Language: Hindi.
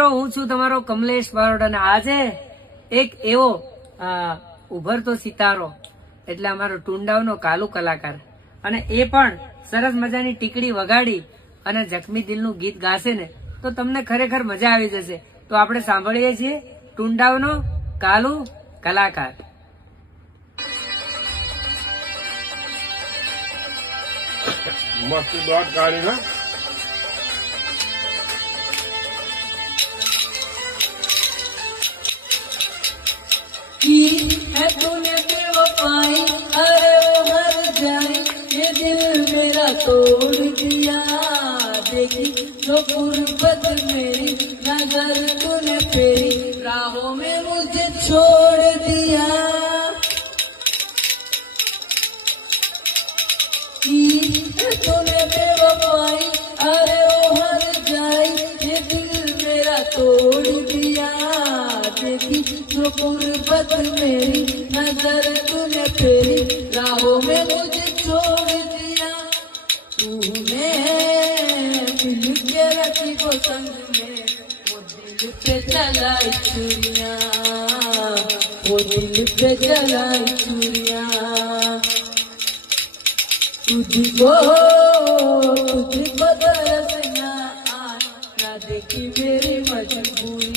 મિત્રો, હું છું તમારો કમલેશ બારોટ અને આજે એક એવો ઉભરતો સિતારો એટલે અમારો ટુંડાવનો કાલુ કલાકાર અને એ પણ સરસ મજાની ટીકડી વગાડી અને જખમી દિલનું ગીત ગાશે ને તો તમને ખરેખર મજા આવી જશે. તો આપણે સાંભળીએ છીએ ટુંડાવનો કાલુ કલાકાર. મસ્ત દોડ કાઢી ના है तूने बेवफाई, अरे वो मर जाए, ये दिल मेरा तोड़ दिया. देखी जो गुर्बत मेरी नजर तूने फेरी, राहों में मुझे छोड़ दिया. है तूने बेवफाई, अरे वो मर जाए, ये दिल मेरा तोड़ दिया. देखी जो गुर्बत मेरी नजर तूने फेरी, राहों में मुझे छोड़ दिया. तूने दिल के रखी वो संग में, वो दिल पे चलाई चूड़ियां, वो दिल पे चलाई चूड़ियां. तुझको तुझको तरस ना देखी मेरी मजबूरी.